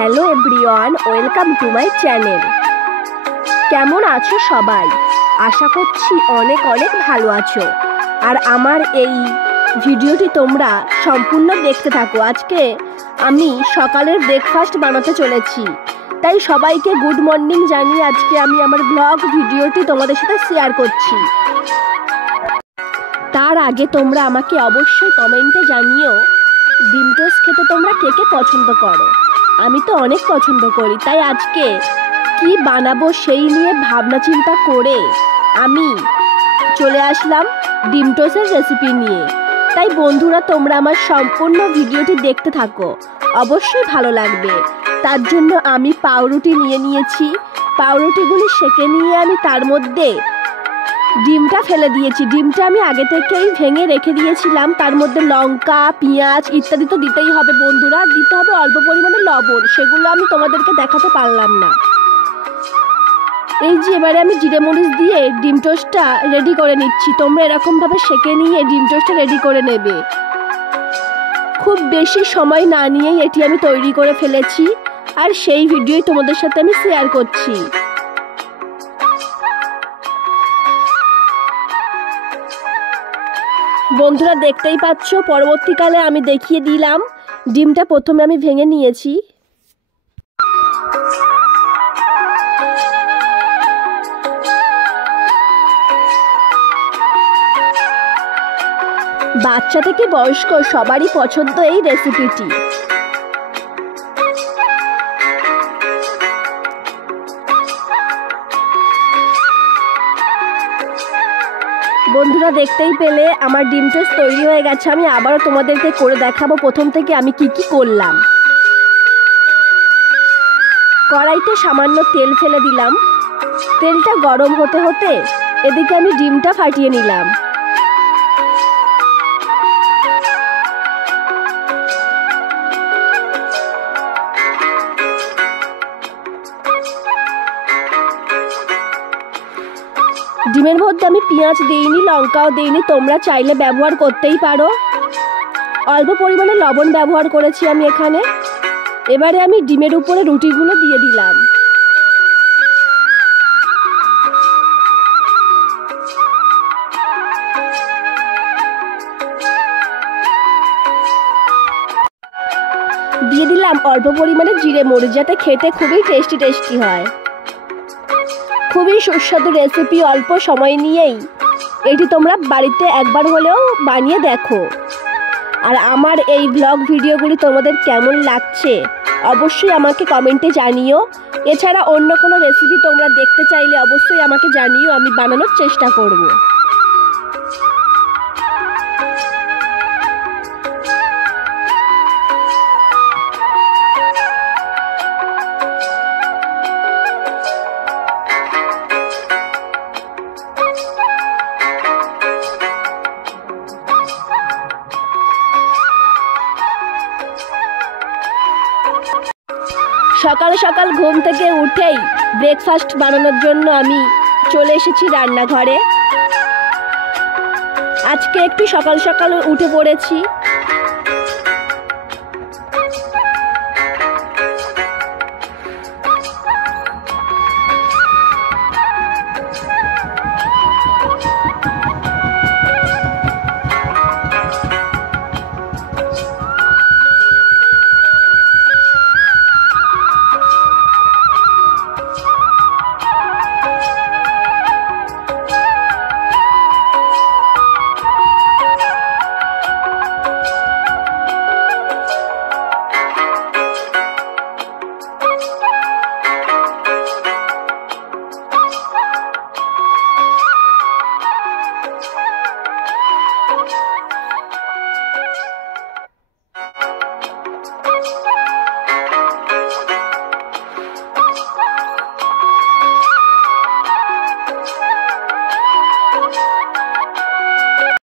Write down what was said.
Hello everyone, welcome to my channel. কেমন আছো সবাই? আশা করছি অনেক অনেক ভালো আছো। আর আমার এই ভিডিওটি তোমরা সম্পূর্ণ দেখতে থাকো। আজকে আমি সকালের ব্রেকফাস্ট বানাতে চলেছি, তাই সবাইকে গুড মর্নিং জানিয়ে আজকে আমি আমার ব্লগ ভিডিওটি তোমাদের সাথে শেয়ার করছি। তার আগে তোমরা আমাকে অবশ্যই কমেন্টে জানিও ডিম টোস্ট খেতে তোমরা কে কে পছন্দ করো। আমি তো অনেক পছন্দ করি, তাই আজকে কি বানাবো সেই নিয়ে ভাবনা চিন্তা করে আমি চলে আসলাম ডিম টোস্টের রেসিপি নিয়ে। তাই বন্ধুরা, তোমরা আমার সম্পূর্ণ ভিডিওটি দেখতে থাকো, অবশ্যই ভালো লাগবে। তার জন্য আমি পাউরুটি নিয়ে নিয়েছি। পাউরুটিগুলি সেঁকে নিয়ে আমি তার মধ্যে ডিমটা ফেলে দিয়েছি। ডিমটা আমি আগে থেকেই ভেঙে রেখে দিয়েছিলাম। তার মধ্যে লঙ্কা, পেঁয়াজ ইত্যাদি তো দিতেই হবে বন্ধুরা, দিতে হবে অল্প পরিমাণে লবণ, সেগুলো আমি তোমাদেরকে দেখাতে পারলাম না। এই যে এবারে আমি জিরে মরিচ দিয়ে ডিম টোস্টটা রেডি করে নিচ্ছি। তোমরা এরকমভাবে সেঁকে নিয়ে ডিম টোস্টটা রেডি করে নেবে। খুব বেশি সময় না নিয়েই এটি আমি তৈরি করে ফেলেছি, আর সেই ভিডিওই তোমাদের সাথে আমি শেয়ার করছি। বন্ধুরা, দেখতেই পাচ্ছ, পরবর্তীকালে আমি দেখিয়ে দিলাম। ডিমটা প্রথমে আমি ভেঙে নিয়েছি। বাচ্চা থেকে বয়স্ক সবারই পছন্দ এই রেসিপিটি। বন্ধুরা, দেখতেই পেলে আমার ডিম টোস্ট তৈরি হয়ে গেছে। আমি আবারও তোমাদেরকে করে দেখাবো প্রথম থেকে আমি কি কি করলাম। কড়াইতে সামান্য তেল ফেলে দিলাম। তেলটা গরম হতে হতে এদিকে আমি ডিমটা ফাটিয়ে নিলাম। ডিমের মধ্যে আমি পেঁয়াজ দিইনি, লঙ্কাও দিইনি, তোমরা চাইলে ব্যবহার করতেই পারো। অল্প পরিমাণে লবণ ব্যবহার করেছি আমি এখানে। এবারে আমি ডিমের উপরে রুটিগুলো দিয়ে দিলাম। দিয়ে দিলাম অল্প পরিমাণে জিরে মরিচ, যাতে খেতে খুবই টেস্টি হয়। খুবই সুস্বাদু রেসিপি, অল্প সময় নিয়েই এটি তোমরা বাড়িতে একবার হলেও বানিয়ে দেখো। আর আমার এই ব্লগ ভিডিওগুলি তোমাদের কেমন লাগছে অবশ্যই আমাকে কমেন্টে জানিও। এছাড়া অন্য কোনো রেসিপি তোমরা দেখতে চাইলে অবশ্যই আমাকে জানিও, আমি বানানোর চেষ্টা করব। সকাল সকাল ঘুম থেকে উঠেই ব্রেকফাস্ট বানানোর জন্য আমি চলে এসেছি রান্নাঘরে। আজকে একটু সকাল সকাল উঠে পড়েছি।